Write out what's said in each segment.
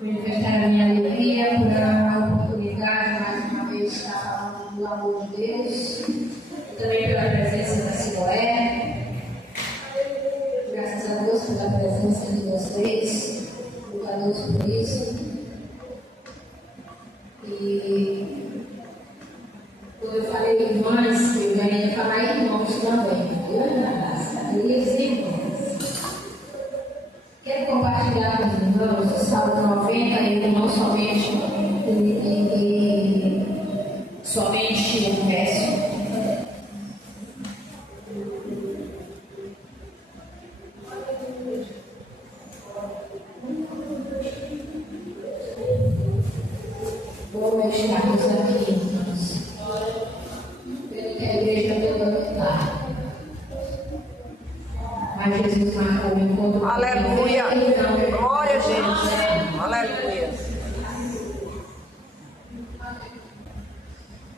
manifestar a minha alegria por a oportunidade, mais uma vez, de estar falando do amor de Deus, e também pela presença da Siloé. Graças a Deus pela presença de vocês, louvo a Deus por isso. E quando eu falei irmãs, eu já ia falar irmãos também. Eu ia dizer irmãos. Quero compartilhar com os irmãos o Salmo 90, ele não somente um verso. Vou mexer-nos aqui, irmãos. Pelo que a igreja toda está. Mas Jesus marcou o encontro. Aleluia! Glória a Jesus! Aleluia!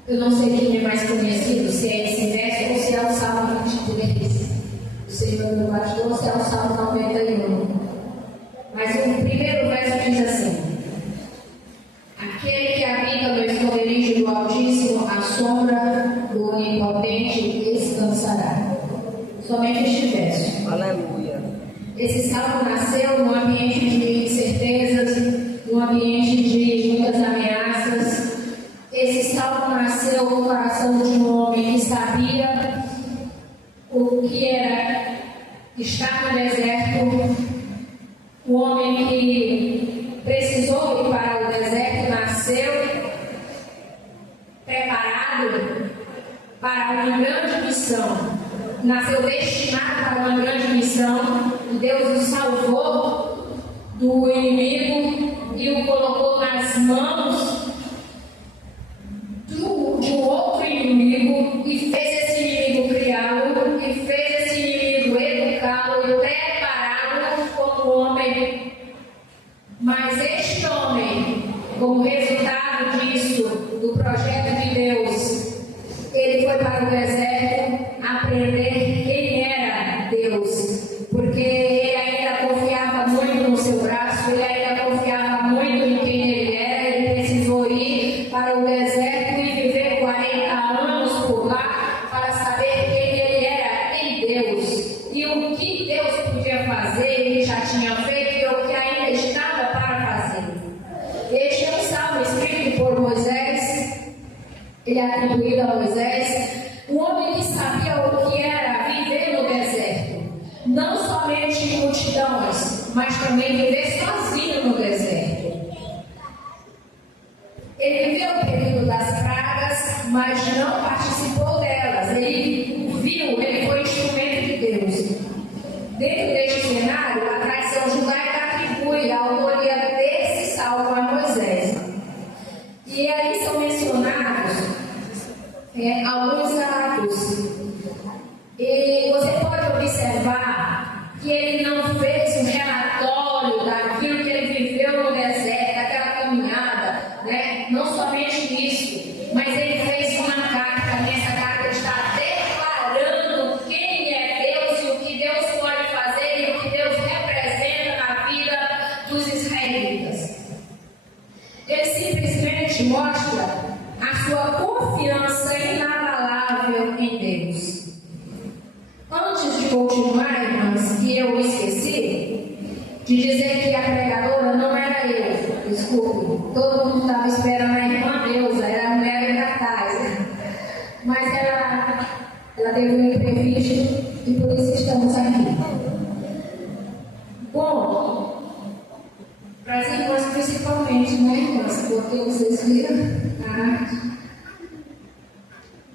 Eu não sei quem é mais conhecido, se é esse verso ou se é o Salmo 23. O Senhor meu pastor, se é o Salmo 91. Mas o primeiro verso diz assim: aquele que habita no esconderijo do Altíssimo, à sombra do Onipotente descansará. Somente este verso. Aleluia. Esse salmo nasceu num ambiente de incertezas, num ambiente de muitas ameaças. Esse salmo nasceu no coração de um homem que sabia o que era estar no deserto, um homem que precisou ir para o deserto, nasceu preparado para uma grande missão. Nasceu destinado para uma grande missão, e Deus o salvou do inimigo e o colocou nas mãos de um outro inimigo, e fez esse inimigo criá-lo, e fez esse inimigo educá-lo e prepará-lo como homem. Mas este homem, como resultado disso, do projeto de Deus, ele foi para o deserto aprender quem era Deus, porque ele ainda confiava muito no seu braço, ele ainda confiava muito em quem ele era. Ele precisou ir para o deserto e viver 40 anos por lá para saber quem ele era em Deus, e o que Deus podia fazer. Ele já tinha feito e o que ainda estava para fazer. Este é um salmo escrito por Moisés. Ele é atribuído a Moisés, um homem que sabia o que era viver no deserto, não somente em multidões, mas também viver sozinho no deserto. Ele viveu o período das pragas, mas não participou delas. Ele viu, ele foi instrumento de Deus. Dentro deste cenário, a tradição judaica atribui a autoria desse salmo a Moisés. E aí são mencionados alguns atos. E você pode observar que ele não fez um relatório daquilo que ele viveu no deserto, daquela caminhada, né? Não somente isso, mas ele fez uma carta. Nessa carta ele está declarando quem é Deus e o que Deus pode fazer e o que Deus representa na vida dos israelitas. Ele simplesmente mostra a sua confiança inabalável em Deus. Antes de continuar, irmãs, que eu esqueci de dizer que a pregadora não era eu, desculpe, todo mundo estava esperando a irmã Deusa, era a mulher em cartaz, mas ela teve um imprevisto e por isso estamos aqui. Bom, para as irmãs principalmente, né, irmãs, porque vocês viram a arte.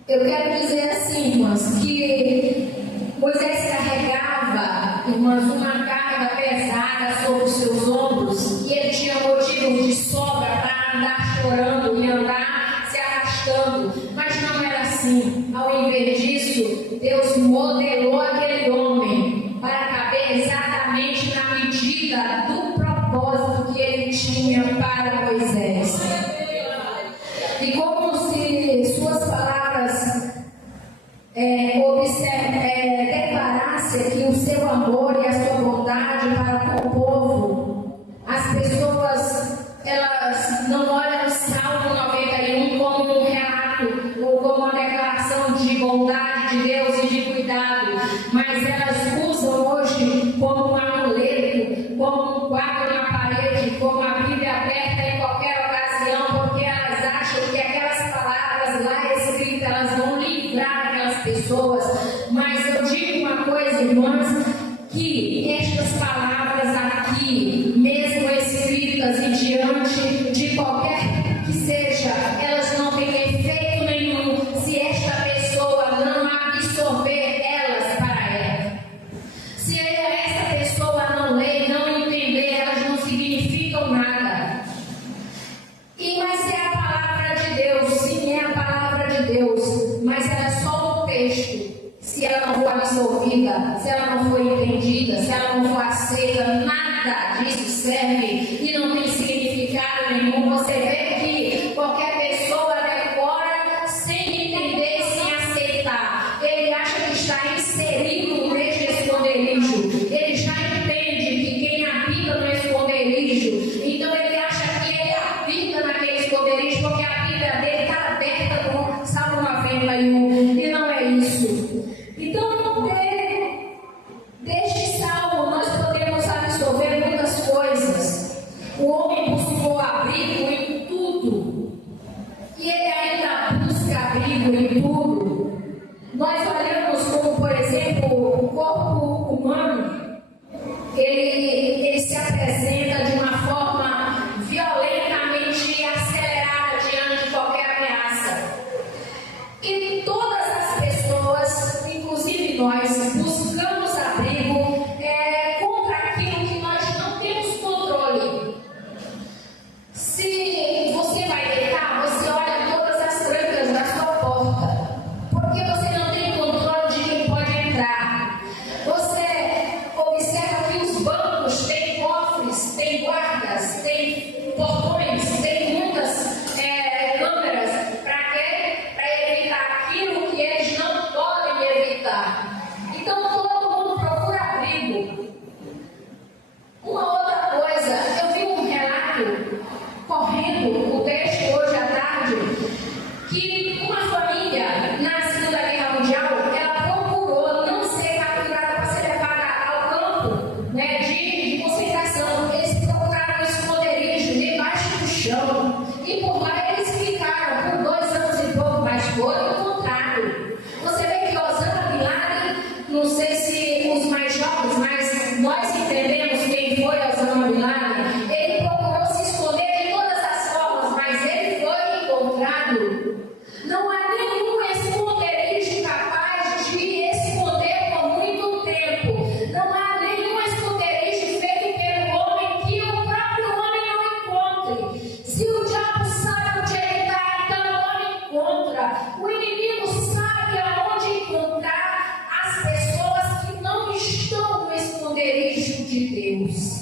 Eu quero dizer assim, irmãs, que Moisés carregava, irmãs, uma carga pesada sobre os seus ombros, e ele tinha motivos de sobra para andar chorando e andar se arrastando, mas não era assim. Ao invés disso, Deus modelou aquele homem para caber exatamente na medida do propósito que ele tinha para Moisés. E como se suas palavras declarasse que o seu amor e a sua bondade para com o povo, as nada disso serve e não tem significado nenhum. Você vê que qualquer pessoa decora sem entender e sem aceitar. Ele acha que está inserido neste esconderijo. Ele já entende que quem habita no esconderijo, então ele acha que ele habita naquele esconderijo porque a Bíblia dele está aberta com Salmo 91. E não é isso. Então, deste salmo nós podemos absorver muitas coisas. O homem buscou abrigo em tudo. E ele ainda busca abrigo em tudo. Nós olhamos como, por exemplo, o corpo humano, ele se apresenta de uma forma violentamente acelerada diante de qualquer ameaça. E todas as pessoas, inclusive nós, buscamos abrigo contra aquilo que nós não temos controle. Se você vai deitar, você olha todas as trancas da sua porta, porque você não tem controle de quem pode entrar. Você observa que os bancos têm cofres, têm guardas, têm portões, têm muitas câmeras. Para quê? Para evitar aquilo que eles não podem evitar. Então todo mundo procura abrigo. Uma outra coisa, eu vi um relato correndo o texto hoje à tarde, que uma família na Segunda Guerra Mundial, ela procurou não ser capturada para ser levada ao campo de concentração. Eles procuraram um esconderijo debaixo do chão e por lá eles ficaram por 2 anos e pouco, mas foram encontrados. Você vê que Osama Bin Laden, não sei se os mais jovens, mas nós entendemos quem foi Osama Bin Laden. Ele procurou se esconder de todas as formas, mas ele foi encontrado. Não há nenhum esconderijo capaz de esconder por muito tempo. Não há nenhum esconderijo feito pelo homem que o próprio homem não encontre. Se o diabo sabe onde ele está, então o homem encontra. O inimigo sabe aonde encontrar as pessoas que não estão no esconderijo de Deus.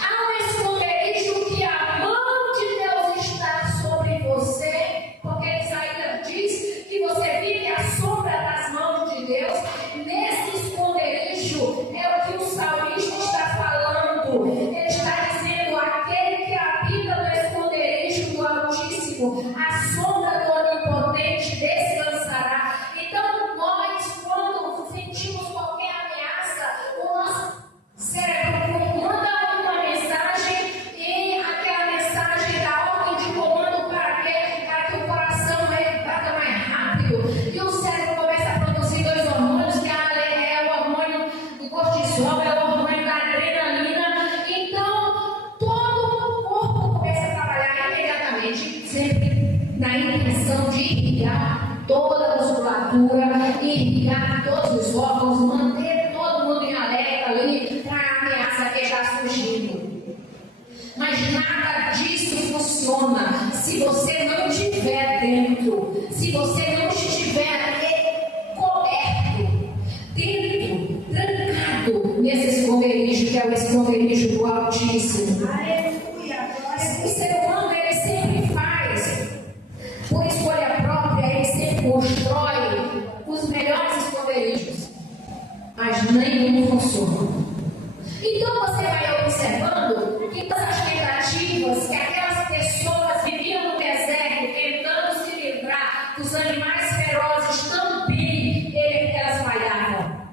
Há um esconderijo que a mão de Deus está sobre você, porque Isaías diz que você vive à sombra das mãos de Deus. Nesse esconderijo é o que o salmista está falando. Ele está dizendo: aquele que habita no esconderijo do Altíssimo, a sombra do Onipotente descansará. Então nós, quando sentimos qualquer ameaça, o nosso cérebro manda uma mensagem, e aquela mensagem dá ordem de comando para quê? Para que o coração bata mais rápido, e o cérebro começa a produzir 2 hormônios, que é o hormônio do cortisol, é o hormônio da adrenalina. Então todo o corpo começa a trabalhar imediatamente, sempre na intenção de irrigar toda a musculatura, irrigar todos os órgãos, manter todo mundo em alerta ali para a ameaça que está surgindo. Mas nada disso funciona se você não estiver dentro, se você não estiver coberto, dentro, trancado nesse esconderijo que é o esconderijo do Altíssimo. O ser humano, ele sempre faz, por escolha própria, ele sempre constrói os melhores esconderijos, mas nenhum funciona. Então você vai observando que todas as tentativas que aquelas pessoas viviam no deserto, tentando se livrar dos animais ferozes, também elas falhavam.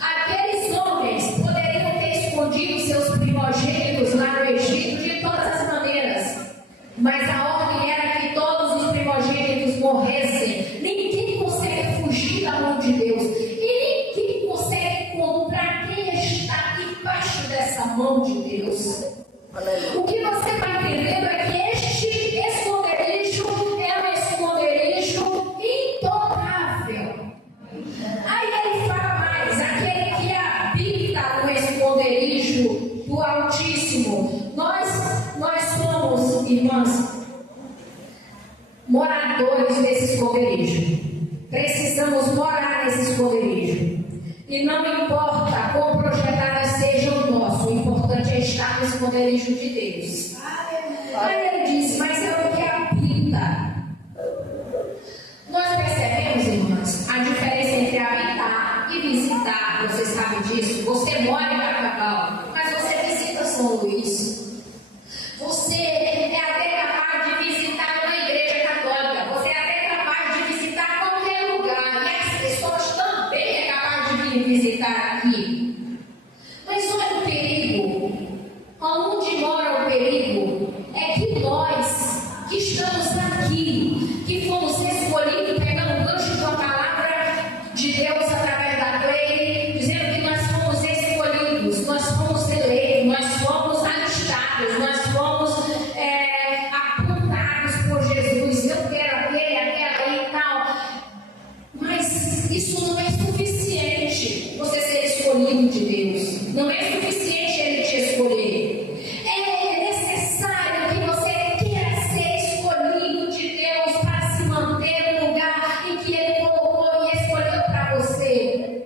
Aqueles homens poderiam ter escondido seus primogênitos lá no Egito de todas as maneiras, mas a ordem era que todos os primogênitos morressem. Ninguém consegue fugir da mão de Deus, e ninguém consegue encontrar quem está debaixo dessa mão de Deus. O que você vai entendendo é que este esconderijo é um esconderijo intocável. Aí ele fala mais: aquele que habita no esconderijo do Altíssimo. Nós somos, irmãs, moradores desse esconderijo. Precisamos morar nesse esconderijo. E não importa quão projetadas sejam o nosso, esconderijo de Deus. Aí ele disse, mas é o que habita. Nós percebemos, irmãs, a diferença entre habitar e visitar. Você sabe disso? Você mora em Bacabal, mas você visita São Luís. Você é até capaz de visitar uma igreja católica. Você é até capaz de visitar qualquer lugar. E as pessoas também é capaz de vir visitar aqui. Mas olha o perigo. Onde mora o perigo? É que nós, que estamos aqui, que fomos escolhidos, pegando o gancho de uma palavra de Deus através da Cleide, dizendo que nós fomos escolhidos, nós fomos eleitos, nós fomos alistados, nós fomos apontados por Jesus. Eu quero aquele, aquela e tal. Mas isso não é suficiente, você ser escolhido de Deus. Não é suficiente Ele te escolher. É necessário que você queira ser escolhido de Deus para se manter no lugar em que Ele colocou e escolheu para você.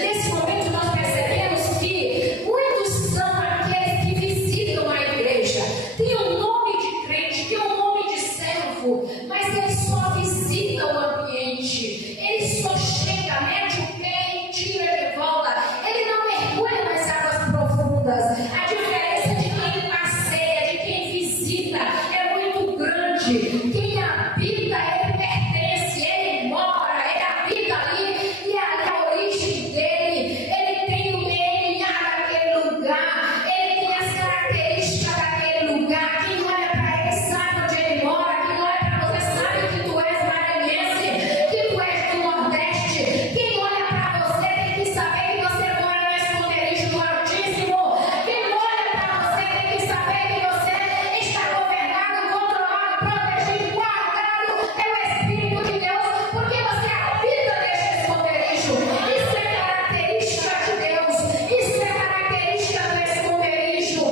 Nesse momento nós percebemos que muitos são aqueles que visitam a igreja. Tem um nome de crente, tem um nome de servo, mas eles só visitam o ambiente. Ele só chega, mete o pé e tira de volta. Ele não mergulha nas águas profundas. A diferença de quem passeia, de quem visita, é muito grande. Quem habita, ele pertence, ele mora, ele habita ali, e ali a origem dele. Ele tem o DNA daquele lugar, ele tem as características daquele lugar. Quem olha para ele sabe onde ele mora. Quem olha para você sabe que tu és maranhense, que tu és do Nordeste. Quem olha para você tem que saber que você mora no esconderijo do Altíssimo. Quem olha para você tem que saber que você está governado, controlado, protegido, guardado pelo Espírito de Deus, porque você habita neste esconderijo. Isso é característica de Deus, isso é característica do esconderijo.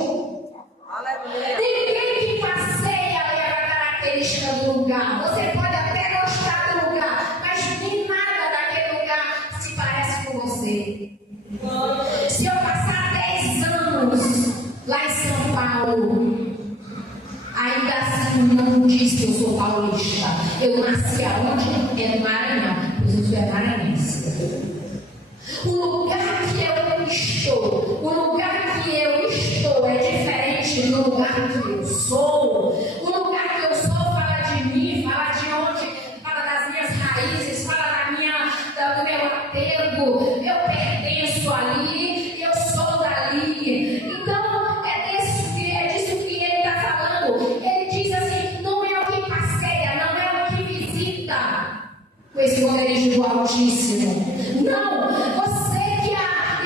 Aleluia. Ninguém que passeia leva a característica do lugar. Você pode até gostar do lugar, mas nem nada daquele lugar se parece com você. Se eu passar 10 anos lá em São Paulo, ainda assim não diz que eu sou paulista. Eu nasci aonde? É no Maranhão, pois eu sou maranhense. O lugar que eu estou é diferente do lugar que eu sou. O lugar que eu sou fala de mim, fala de onde, fala das minhas raízes, fala do meu apego. Eu pertenço ali, eu sou dali. Então é disso que ele está falando. Ele diz assim: não é o que passeia, não é o que visita o esconderijo do Altíssimo. Não, você que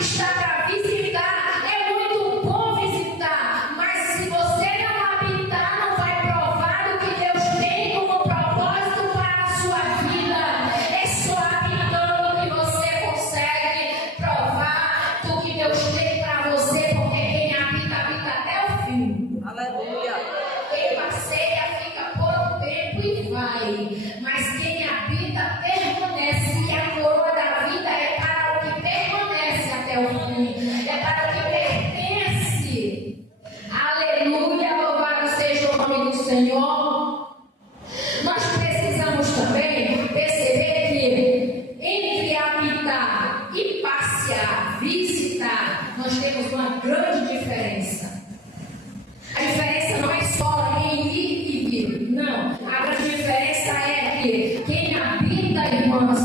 está para visitar, é muito bom visitar, mas se você não habitar, não vai provar do que Deus tem como propósito para a sua vida. É só habitando que você consegue provar do que Deus tem para você, porque quem habita, habita até o fim. Aleluia. Quem passeia fica por um tempo e vai, mas quem habita permanece, e a coroa da vida é para o que permanece até o fim, é para o que pertence. Aleluia, louvado seja o nome do Senhor. Nós precisamos também perceber que entre habitar e passear, visitar, nós temos uma grande diferença. A diferença não é só em ir e vir, não. A grande diferença é que quem habita, irmãos,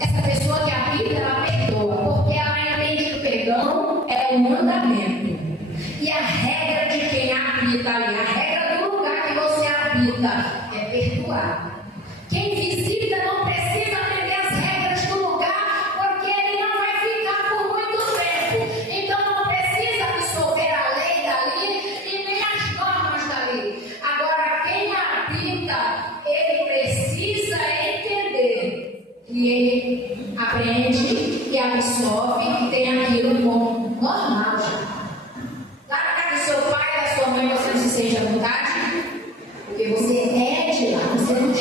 essa pessoa que habita, ela perdoa, porque ela entende que o perdão é um mandamento. E a regra de quem habita ali, a regra do lugar que você habita, é perdoar. Quem visita não precisa aprender as regras do lugar, porque ele não vai ficar por muito tempo. Então não precisa absorver a lei dali e nem as normas dali. Agora, quem habita, ele precisa entender que ele aprende e absorve e tem aquilo como normal já. Lá na casa do seu pai, da sua mãe, você não se sente à vontade? Porque você é de lá, você não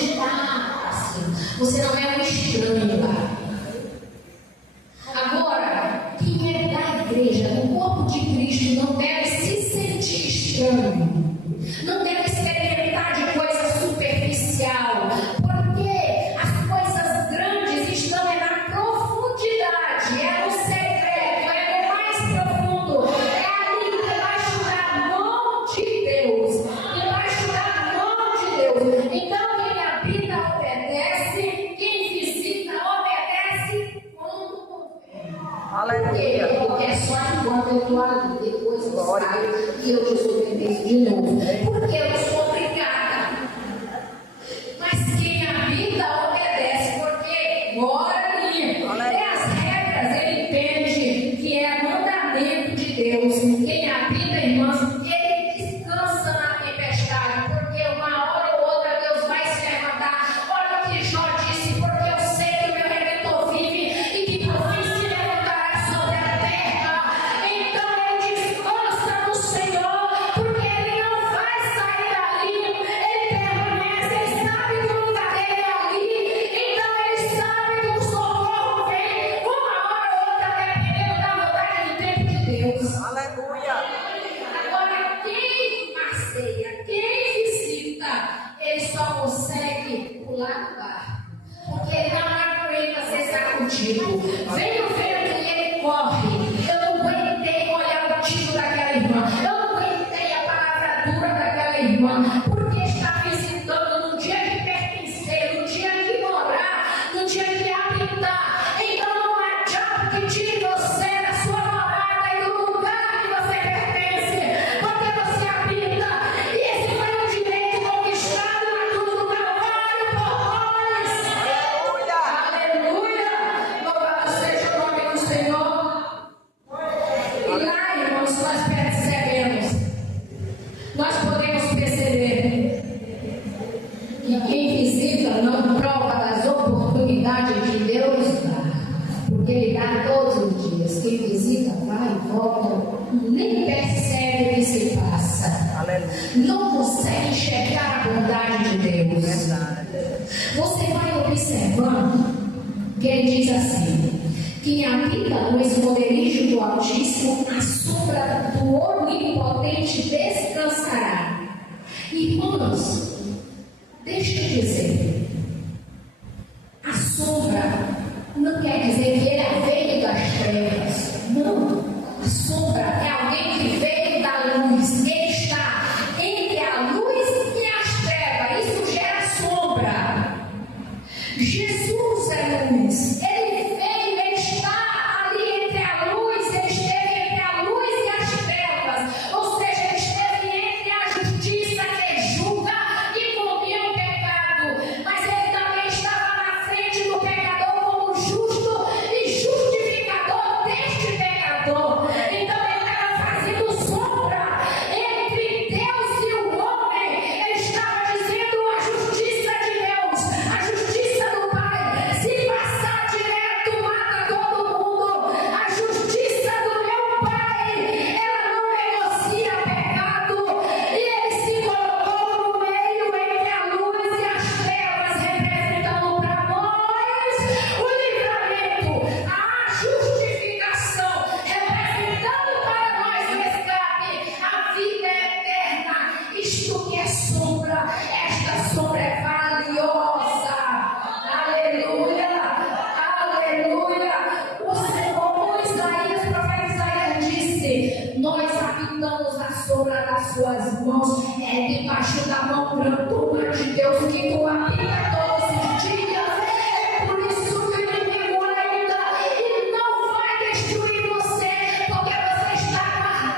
estou ali, depois eu saio e eu desobedeço de novo. Porque eu sou obrigada. Mas quem habita obedece, porque glória a Deus. É as regras, ele entende que é mandamento de Deus. Quem habita, irmãos, ele descansa na tempestade, porque uma hora ou outra Deus vai se levantar. Olha o que Jó disse, porque eu sei que o meu Redentor vive e que por fim se levantará sobre a terra. Então ele descansa no Senhor, porque ele não vai sair dali, ele permanece, ele sabe que o lugar dele é ali, então ele sabe que o socorro vem uma hora ou outra, dependendo da vontade do tempo de Deus. Aleluia. Agora, quem passeia, quem visita, ele só consegue pular do barco, porque ele não aguenta ser sacudido. Vem o vento e ele corre. Eu não aguentei olhar o tiro daquela irmã, eu não aguentei a palavra dura daquela irmã, porque está visitando no dia de pertencer, no dia de morar, no dia de habitar. Então não adianta que tire você da sua morada e do lugar que você pertence, porque você habita, e esse foi um direito conquistado na cruz do Calvário por nós. Aleluia! Louvado seja o nome do Senhor. E lá, irmãos, nós podemos perceber que quem visita não prova das oportunidades de Deus dá, porque Ele dá todos os dias. Quem visita vai e volta, nem percebe o que se passa, Aleluia. não consegue enxergar a bondade de Deus. Você vai observando que ele diz assim: quem habita no esconderijo do Altíssimo, à sombra do Onipotente descansará. Irmãos, deixa eu dizer, a sombra não quer dizer que ele veio das trevas. Não, a sombra é alguém que veio da luz. Ele está entre a luz e as trevas. Isso gera sombra. Jesus é luz. Ele veio, ele está ali entre a luz. Ele esteve entre a luz e as trevas. Ou seja, ele esteve entre a justiça que julga e condena o pecado. Mas ele também estava na frente do pecador como justo e justificador deste pecador. Então ele estava fazendo sombra entre Deus e o homem. Ele estava dizendo a justiça de Deus, a justiça do Pai. Se passar direto, mata todo mundo. A justiça do meu Pai, ela não negocia pecado. E ele se colocou no meio entre a luz e as trevas, representando para nós o livramento, a justificação, representando para nós o escape, a vida eterna. Isto que é sombra, esta sombra é valiosa. Aleluia, aleluia. O Senhor, Isaías, o profeta Isaías disse: nós habitamos a sombra das suas mãos. É debaixo da mão grandona de Deus que tu habita todos os dias. É por isso que o inimigo ainda ele não vai destruir você, porque você está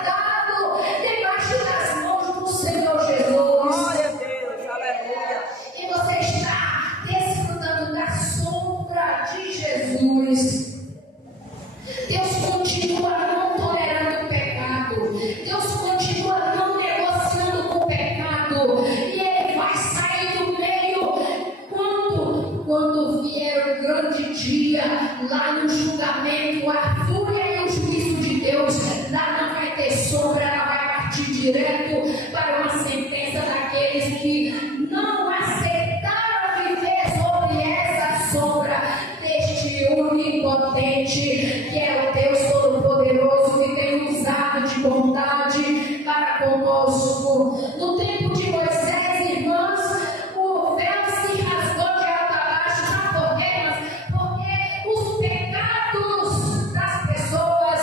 guardado debaixo das mãos do Senhor Jesus. Glória a Deus. Aleluia. E você está desfrutando da sombra de Jesus. Deus continua não tolerando o pecado. Deus continua não negociando com o pecado. E Ele vai sair do meio quando vier o grande dia, lá no julgamento, a fúria e o juízo de Deus. Lá não vai ter sombra, ela vai partir direto para uma sentença daqueles que não aceitaram viver sobre essa sombra deste onipotente, que é o Deus Todo-Poderoso, que tem usado de bondade para conosco. No tempo de Moisés, irmãos, o véu se rasgou de alto a baixo. Sabe por quê, irmãos? Porque os pecados das pessoas,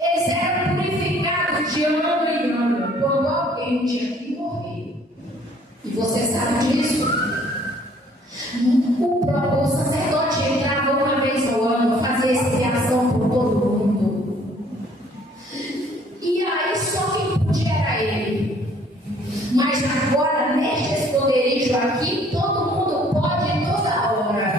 eles eram purificados de ano em ano, quando alguém tinha que morrer. E você sabe disso? O sacerdote entrava uma vez ao ano, fazia expiação por todo mundo. aqui, todo mundo pode toda hora.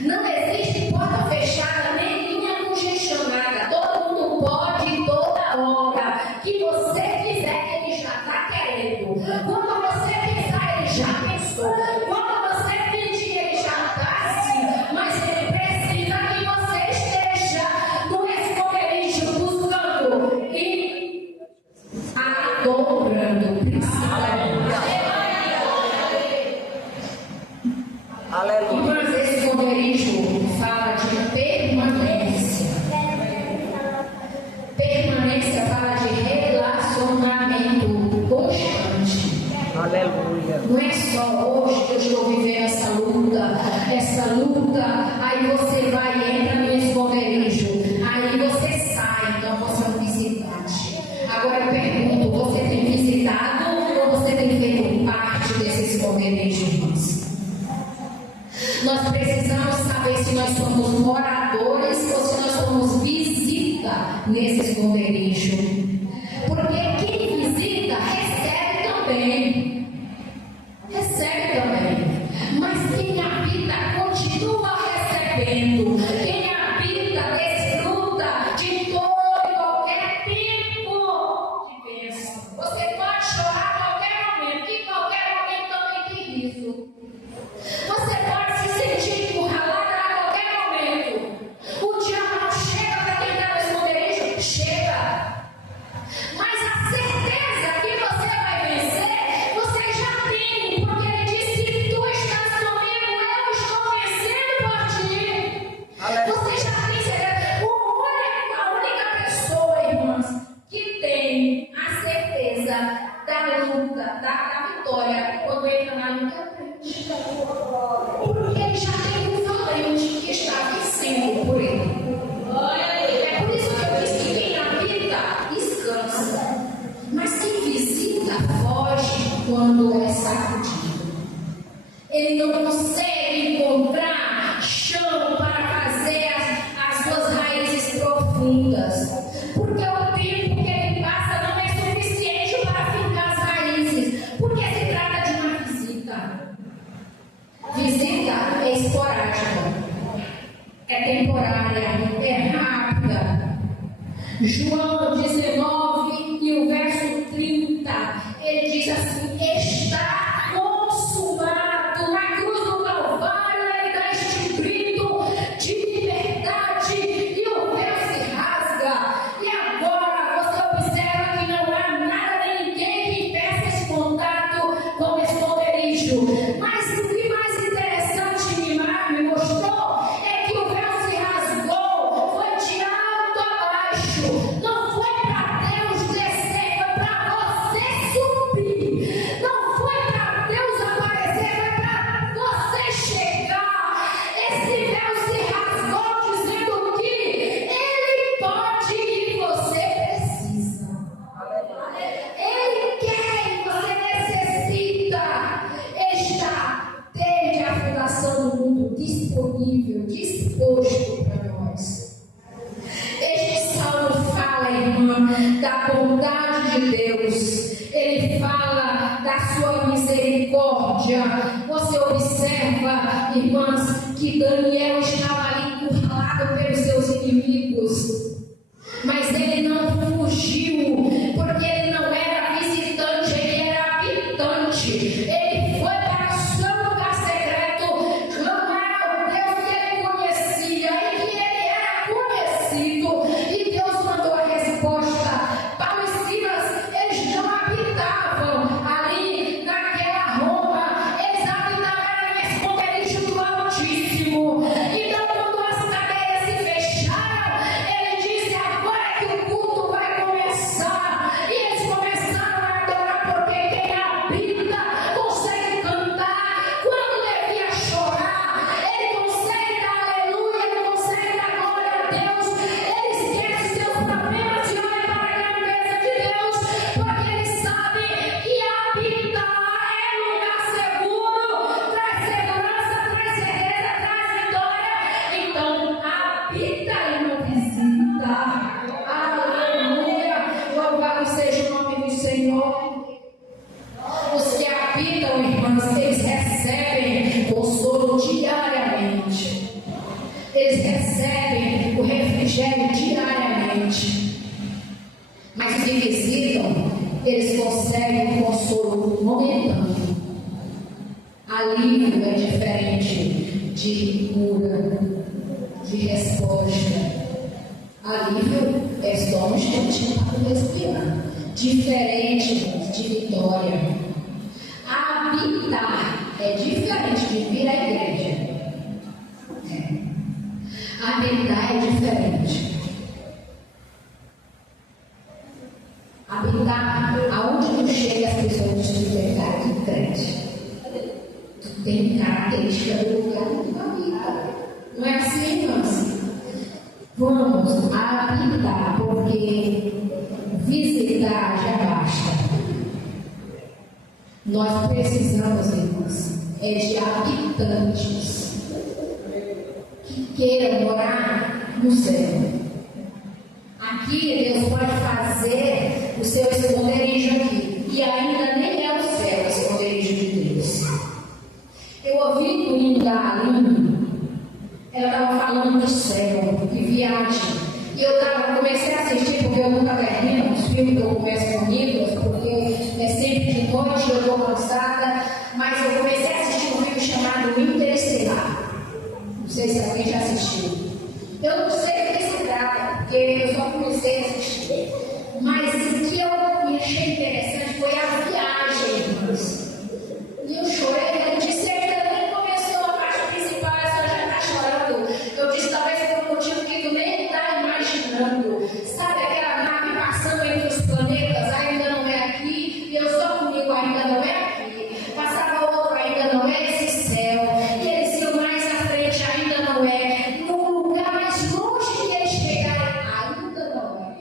Não existe porta fechada, nem linha congestionada. Todo mundo pode toda hora. Que você quiser, ele já está querendo. Quando você pensar, ele já pensou. Quando você pedir, ele já está assim. Mas ele precisa que você esteja no esconderijo buscando e adorando. Aleluia. Mas esse esconderijo fala de permanência. Permanência fala de relacionamento constante. Aleluia. Não é só hoje que eu estou vivendo essa luta, aí você vai e entra no esconderijo, aí você sai, então você é um visitante. Agora eu pergunto, você tem visitado ou você tem feito parte desse esconderijo, irmãos? Nós precisamos saber se nós somos moradores ou se nós somos visita nesse esconderijo. Porque quem visita recebe também. Recebe também. Mas quem habita continua recebendo. Quem habita desfruta de todo e qualquer tipo de bênção. Você pode chorar a qualquer momento, que qualquer momento também tem riso. Você pode se sentir encurralada a qualquer momento. O diabo não chega para tentar no esconderijo? Chega. Mas a certeza que você vai vencer, você já tem. Porque ele disse: se tu estás comigo, eu estou vencendo por ti. Você já tem certeza. A única pessoa, irmãs, que tem a certeza da luta, da vitória, quando entra na luta, é crente. Porque ele já tem um valente que está vencendo por ele. É por isso que eu disse que quem habita descansa, mas quem visita foge quando é sacudido. Ele não consegue encontrar chão para fazer as suas raízes profundas, porque o tempo que ele passa não é suficiente para fincar as raízes, porque se trata de uma visita. Visita é esporádica, é temporária, é rápida. João 19 e o verso 30, ele diz assim: está consumado. Na cruz do Calvário ele dá este grito de liberdade e o véu se rasga. E agora você observa que não há nada nem ninguém que impeça esse contato com o esconderijo. Mas o que mais interessante me mostrou é que o véu se rasgou, foi de alto a baixo. Não foi para Deus descer, foi para você subir. Não foi para Deus aparecer, foi para você chegar. Esse véu se rasgou dizendo que Ele pode e você precisa. Ele quer e você necessita. Está desde a fundação do mundo disponível, disposto para nós. Este salmo fala, irmã, da bondade de Deus. Ele fala da sua misericórdia. Você observa, irmãs, que Daniel estava ali encurralado pelos seus inimigos. Mas ele não fugiu, porque ele não era visitante, ele era habitante. Ele foi para o seu lugar secreto, clamar ao Deus que ele conhecia e que ele era conhecido. E Deus mandou a resposta. Paulo e Silas, eles não habitavam ali naquela Roma, eles habitavam no esconderijo do Altíssimo. Então, quando as cadeias se fecharam, ele disse: agora que o culto vai que visitam, eles conseguem um consolo momentâneo. Alívio é diferente de cura, de resposta. Alívio é só um instantinho para respirar. Diferente de vitória. Habitar é diferente de vir à igreja. Habitar é diferente. Habitar, aonde tu chega, as pessoas te pegar de crente. Tem característica do lugar que tu habita. Não é assim, irmãos? Vamos habitar, porque visitar já basta. Nós precisamos, irmãos, de habitantes que queiram morar no céu. Aqui Deus pode fazer o seu esconderijo aqui. E ainda nem é o céu o esconderijo de Deus. Eu ouvi no hino da Aline, ela estava falando do céu, de viagem. E eu comecei a assistir, porque eu nunca termino os filmes que eu começo comigo, porque é sempre de noite, eu estou cansada. Mas eu comecei a assistir um filme chamado Interestelar. Não sei se alguém já assistiu. Eu não sei do que se trata, porque eu só comecei a assistir. Mas o que eu me achei interessante foi a viagem, irmãos. E eu chorei, eu disse, ainda nem começou a parte principal, a senhora já está chorando. Eu disse, talvez por um motivo que tu nem está imaginando. Sabe aquela nave passando entre os planetas, ainda não é aqui, e eu só comigo ainda não é aqui. Passava outro, ainda não é esse céu. E eles iam mais à frente, ainda não é. No lugar mais longe que eles chegarem, ainda não é.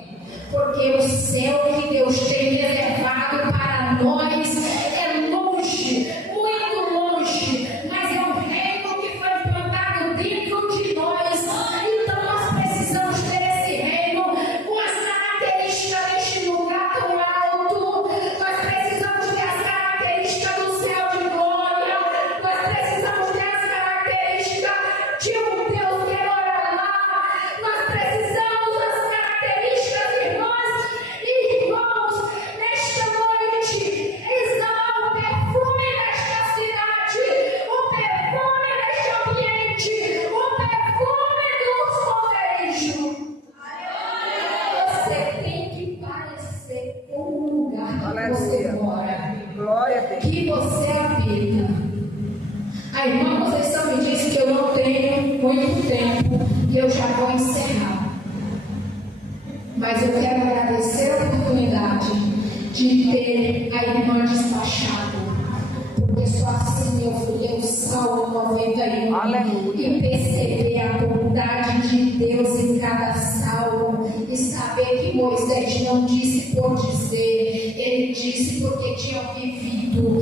Porque o céu que Deus tem reservado para nós é longe, muito longe, mas é um reino que foi plantado dentro de nós. Então nós precisamos ter esse reino com as características deste lugar tão alto. Nós precisamos ter as características do céu de glória. Nós precisamos ter as características de um Deus que mora lá. Nós precisamos das características, irmãs e irmãos, nesta noite, exalar o perfume desta cidade, o perfume deste ambiente, o perfume do esconderijo. Você tem que parecer com o lugar que você mora, Glória a Deus. que você habita. A irmã Conceição me disse que eu não tenho muito tempo, que eu já vou encerrar. Mas eu quero agradecer a oportunidade de ter a irmã despachado. Porque só assim eu fui ler o Salmo 91 Aleluia. e perceber a bondade de Deus em cada salmo. E saber que Moisés não disse por dizer, ele disse porque tinha vivido